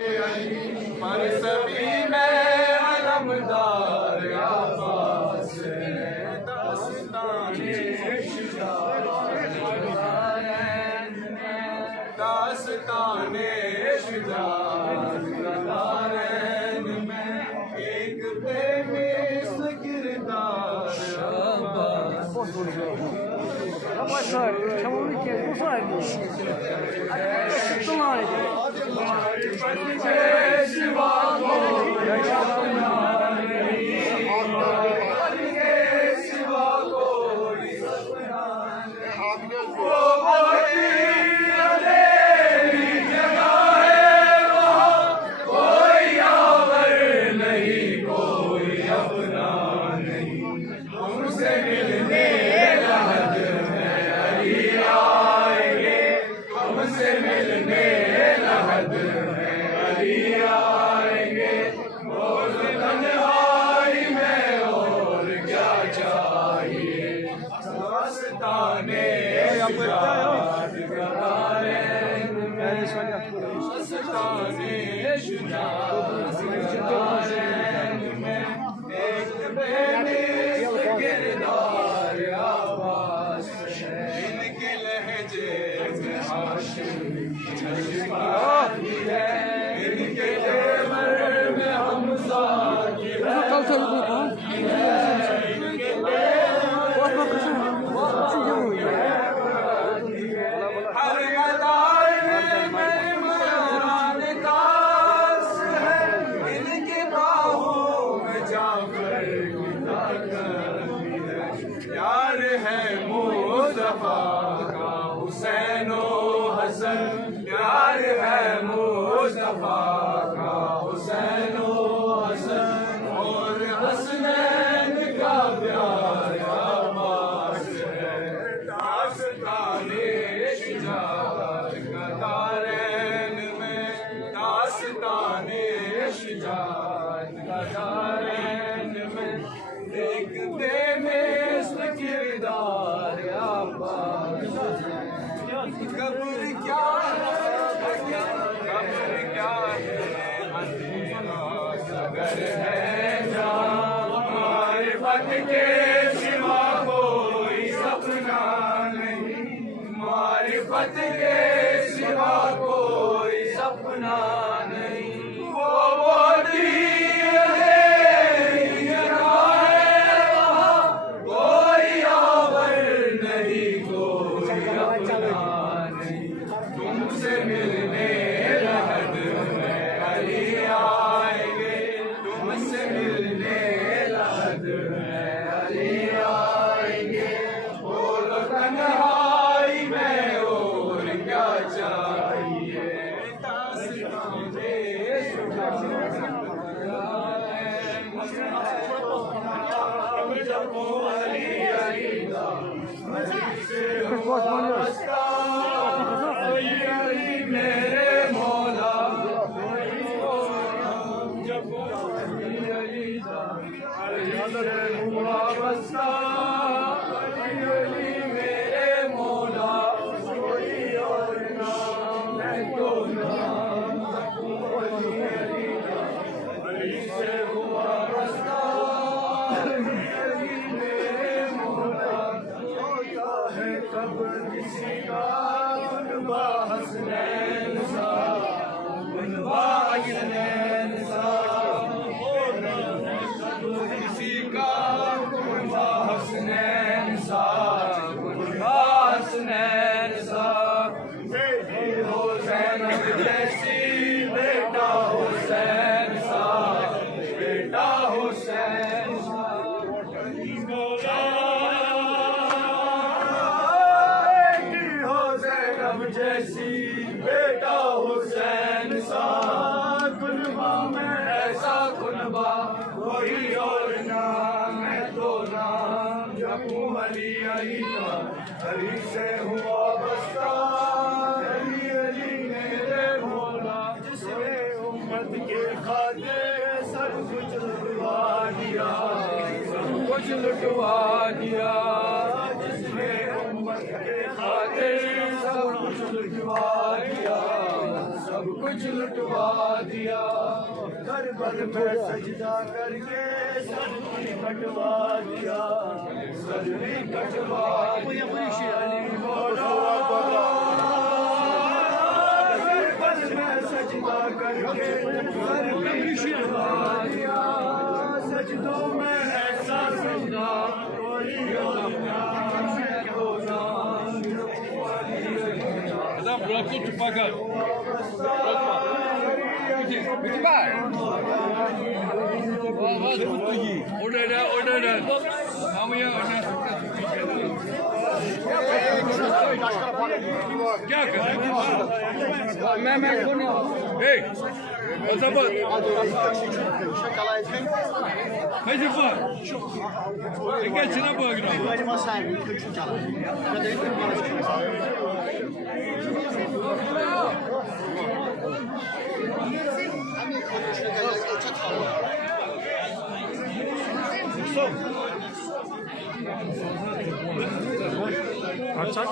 पर सभी में अलमदार आवाज़ है दास्ताने शुजात में एक बेमिसल किरदार इनके लहजे इनके तेवर में हमजा यार है मुस्तफा का हुसैनो हसन यार है मुस्तफा का हुसैनो हसन और हसनैन का प्यार आवाज़ है दास्ताने शुजात का दारैन में दास्ताने शुजात का दारैन में एक बेमिसल किरदार आवाज़ कब्र क्या अगर है मारिफत के सिवा कोई सपना नहीं मारिफत के सिवा कोई सपना नहीं वो तुमसे मिलने लहद में अली आएंगे तुमसे मिलने लहद में अली आएंगे बोलो तन्हाई में और क्या चाहिए दास्ताने मेरे मौला जब मेरे मौला कोई और नाम मैं तो नाम अली से हुआ बस्ता मेरे मौला होता है कब किसी का हसनैन सा हसनैन सा किसी का हसनैन सा हसनैन सा हुसैन जैसी बेटा हुसैन सा बेटा हुसैन सा जैसी बेटा हुसैन सा कुनबा में ऐसा कुनबा कोई और नाम मैं तो नाम जपूं अली अली का अली से हुआ बस्ता अली अली मेरे भोला जिसने उम्मत के खाते सब कुछ लुटवा दिया सब कुछ लुटवा दिया जिसने उम्मत के खाते सब कुछ लुटवा दिया सब कुछ कुछ लुटवा दिया, करबल में सजदा करके सर भी कटवा दिया, सर भी कटवा दिया। अली मौला करबल में सजदा करके सर भी कटवा दिया, सजदों में ऐसा सजदा कोई Adam bıraktı tupaka. Bırakma. Bitti bak. Orada. Ama ya orada. Gel kız. Mehmet konu. Hey. O zaman. Hadi bak. Gel şuna bak. अच्छा